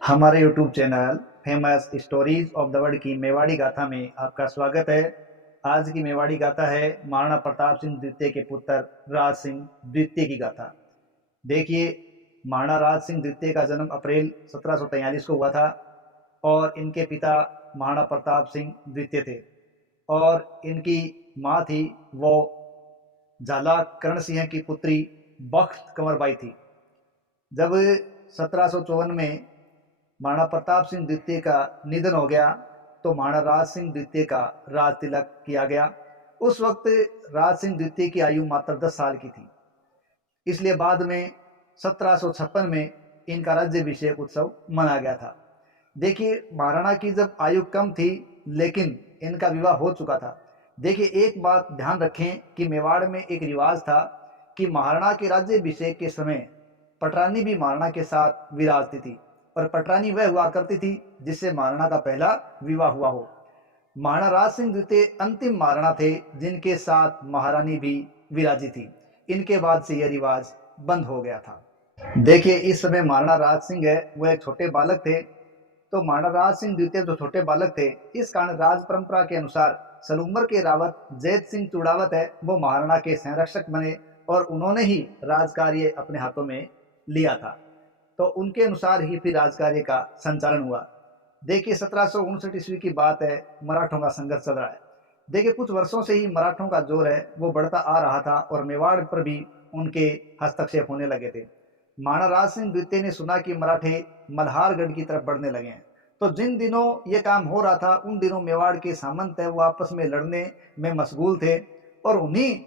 हमारे YouTube channel famous stories of the world की मेवाड़ी गाथा में आपका स्वागत है। आज की मेवाड़ी गाथा है महाराणा प्रताप सिंह द्वितीय के पुत्र राज सिंह द्वितीय की गाथा। देखिए, महाराणा राज सिंह द्वितीय का जन्म अप्रैल 1743 को हुआ था और इनके पिता महाराणा प्रताप सिंह द्वितीय थे और इनकी माँ थी वो झाला कर्ण सिंह की पुत्री बख्त कंवरबाई थी। जब 1754 में महाराणा प्रताप सिंह द्वितीय का निधन हो गया तो महाराणा राज सिंह द्वितीय का राज तिलक किया गया। उस वक्त राज सिंह द्वितीय की आयु मात्र 10 साल की थी, इसलिए बाद में 1756 में इनका राज्याभिषेक उत्सव मनाया गया था। देखिए, महाराणा की जब आयु कम थी लेकिन इनका विवाह हो चुका था। देखिए, एक बात ध्यान रखें कि मेवाड़ में एक रिवाज था कि महाराणा के राज्याभिषेक के समय पटरानी भी महाराणा के साथ विराजती थी और पटरानी वह हुआ करती थी जिससे महाराणा का पहला विवाह हुआ हो। महाराणा राज सिंह द्वितीय अंतिम महाराणा थे जिनके साथ महारानी भी विराजी थी। इनके बाद से यह रिवाज बंद हो गया था। देखिए, इस समय महाराणा राज सिंह है वह एक छोटे बालक थे। तो महाराणा राज सिंह द्वितीय जो छोटे बालक थे, इस कारण राज परंपरा के अनुसार सलूम्बर के रावत जैत सिंह चुड़ावत है वो महाराणा के संरक्षक बने और उन्होंने ही राजकार्य अपने हाथों में लिया था। तो उनके अनुसार ही फिर राजकार्य का संचालन हुआ। देखिए, 1759 ईस्वी की बात है, मराठों का संघर्ष चल रहा है। देखिए, कुछ वर्षों से ही मराठों का जोर है वो बढ़ता आ रहा था और मेवाड़ पर भी उनके हस्तक्षेप होने लगे थे। महाराणा राज सिंह द्वितीय ने सुना कि मराठे मल्हारगढ़ की तरफ बढ़ने लगे हैं। तो जिन दिनों ये काम हो रहा था उन दिनों मेवाड़ के सामंत है वो आपस में लड़ने में मशगूल थे और उन्हीं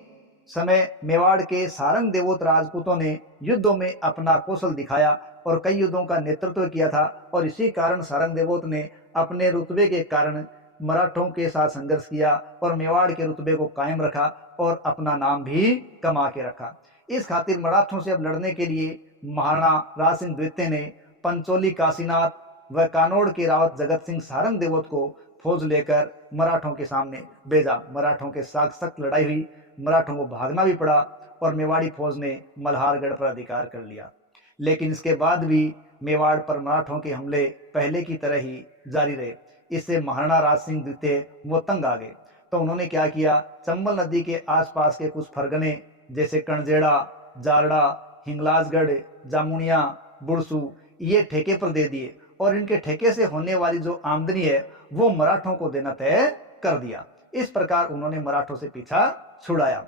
समय मेवाड़ के सारंग देवोत राजपूतों ने युद्धों में अपना कौशल दिखाया और कई युद्धों का नेतृत्व किया था और इसी कारण सारंग देवोत ने अपने रुतबे के कारण मराठों के साथ संघर्ष किया और मेवाड़ के रुतबे को कायम रखा और अपना नाम भी कमा के रखा। इस खातिर मराठों से अब लड़ने के लिए महाराणा राज सिंह द्वितीय ने पंचोली काशीनाथ व कानोड़ के रावत जगत सिंह सारंग देवोत को फौज लेकर मराठों के सामने भेजा। मराठों के साथ सख्त लड़ाई हुई, मराठों को भागना भी पड़ा और मेवाड़ी फौज ने मल्हारगढ़ पर अधिकार कर लिया। लेकिन इसके बाद भी मेवाड़ पर मराठों के हमले पहले की तरह ही जारी रहे। इससे महाराणा राज सिंह द्वितीय वो तंग आ गए। तो उन्होंने क्या किया, चंबल नदी के आसपास के कुछ फरगने जैसे कणजेड़ा, जारड़ा, हिंगलाजगढ़, जामुनिया, बुड़सू ये ठेके पर दे दिए और इनके ठेके से होने वाली जो आमदनी है वो मराठों को देना तय कर दिया। इस प्रकार उन्होंने मराठों से पीछा छुड़ाया।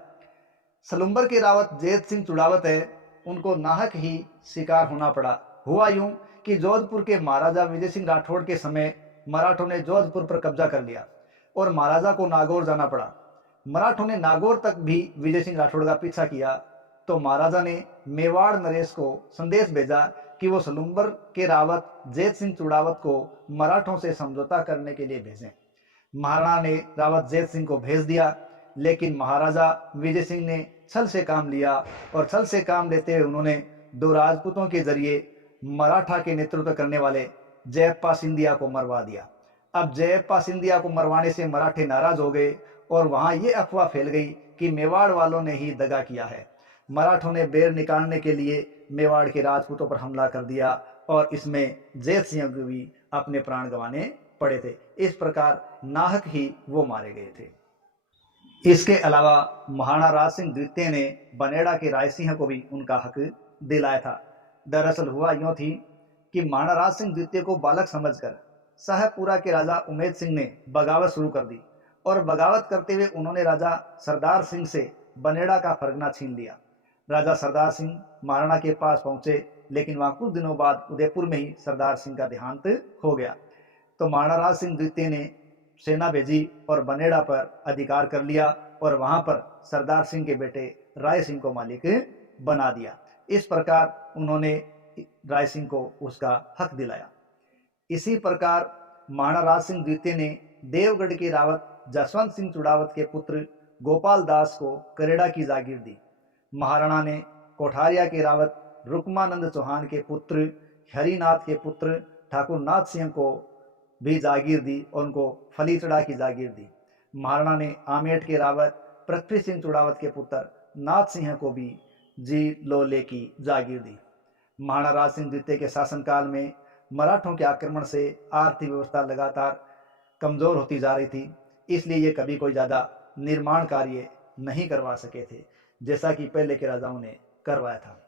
सलुम्बर के रावत जैत सिंह चुड़ावत है उनको नाहक ही शिकार होना पड़ा। हुआ यूं कि जोधपुर के महाराजा विजय सिंह राठौड़ के समय मराठों ने जोधपुर पर कब्जा कर लिया और महाराजा को नागौर जाना पड़ा। मराठों ने नागौर तक भी विजय सिंह राठौड़ का पीछा किया तो महाराजा ने मेवाड़ नरेश को संदेश भेजा कि वो सलुम्बर के रावत जैत सिंह चुड़ावत को मराठों से समझौता करने के लिए भेजें। महाराणा ने रावत जैत सिंह को भेज दिया, लेकिन महाराजा विजय सिंह ने छल से काम लिया और छल से काम लेते हुए उन्होंने दो राजपूतों के जरिए मराठा के नेतृत्व करने वाले जयप्पा सिंधिया को मरवा दिया। अब जयप्पा सिंधिया को मरवाने से मराठे नाराज हो गए और वहां ये अफवाह फैल गई कि मेवाड़ वालों ने ही दगा किया है। मराठों ने बेर निकालने के लिए मेवाड़ के राजपूतों पर हमला कर दिया और इसमें जैत सिंह को भी अपने प्राण गंवाने पड़े थे। इस प्रकार नाहक ही वो मारे गए थे। इसके अलावा महाराणा राज सिंह द्वितीय ने बनेड़ा के राय सिंह को भी उनका हक दिलाया था। दरअसल हुआ यूं थी कि महाराणा राज सिंह द्वितीय को बालक समझकर शाहपुरा के राजा उमेद सिंह ने बगावत शुरू कर दी और बगावत करते हुए उन्होंने राजा सरदार सिंह से बनेड़ा का फरगना छीन लिया। राजा सरदार सिंह महाराणा के पास पहुंचे, लेकिन वहां कुछ दिनों बाद उदयपुर में ही सरदार सिंह का देहांत हो गया। तो महाराणा राज सिंह द्वितीय ने सेना भेजी और बनेड़ा पर अधिकार कर लिया और वहां पर सरदार सिंह के बेटे राय सिंह को मालिक बना दिया। इस प्रकार उन्होंने राय सिंह को उसका हक दिलाया। इसी प्रकार महाराणा राज सिंह द्वितीय ने देवगढ़ के रावत जसवंत सिंह चुड़ावत के पुत्र गोपाल दास को करेड़ा की जागीर दी। महाराणा ने कोठारिया के रावत रुकमानंद चौहान के पुत्र हरिनाथ के पुत्र ठाकुर नाथ सिंह को भी जागीर दी और उनको फलीचड़ा की जागीर दी। महाराणा ने आमेट के रावत पृथ्वी सिंह चुड़ावत के पुत्र नाथ सिंह को भी जी लोले की जागीर दी। महाराणा राज सिंह द्वितीय के शासनकाल में मराठों के आक्रमण से आर्थिक व्यवस्था लगातार कमज़ोर होती जा रही थी, इसलिए ये कभी कोई ज़्यादा निर्माण कार्य नहीं करवा सके थे, जैसा कि पहले के राजाओं ने करवाया था।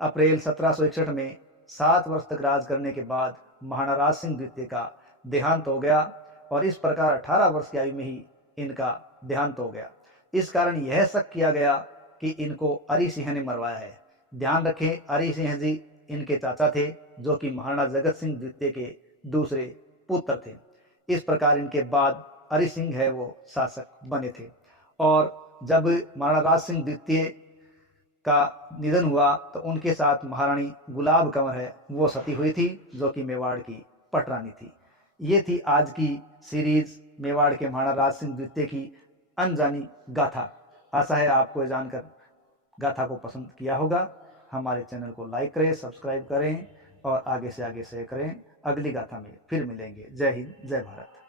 अप्रैल 1761 में 7 वर्ष तक राज करने के बाद महाराणा राज सिंह द्वितीय का देहांत हो गया और इस प्रकार 18 वर्ष की आयु में ही इनका देहांत हो गया। इस कारण यह शक किया गया कि इनको अरि सिंह ने मरवाया है। ध्यान रखें, अरि सिंह जी इनके चाचा थे, जो कि महाराणा जगत सिंह द्वितीय के दूसरे पुत्र थे। इस प्रकार इनके बाद अरि सिंह है वो शासक बने थे। और जब महाराणा राज सिंह द्वितीय का निधन हुआ तो उनके साथ महारानी गुलाब कंवर है वो सती हुई थी, जो कि मेवाड़ की पटरानी थी। ये थी आज की सीरीज मेवाड़ के महाराणा राज सिंह द्वितीय की अनजानी गाथा। आशा है आपको जानकर गाथा को पसंद किया होगा। हमारे चैनल को लाइक करें, सब्सक्राइब करें और आगे से शेयर करें। अगली गाथा में फिर मिलेंगे। जय हिंद, जय भारत।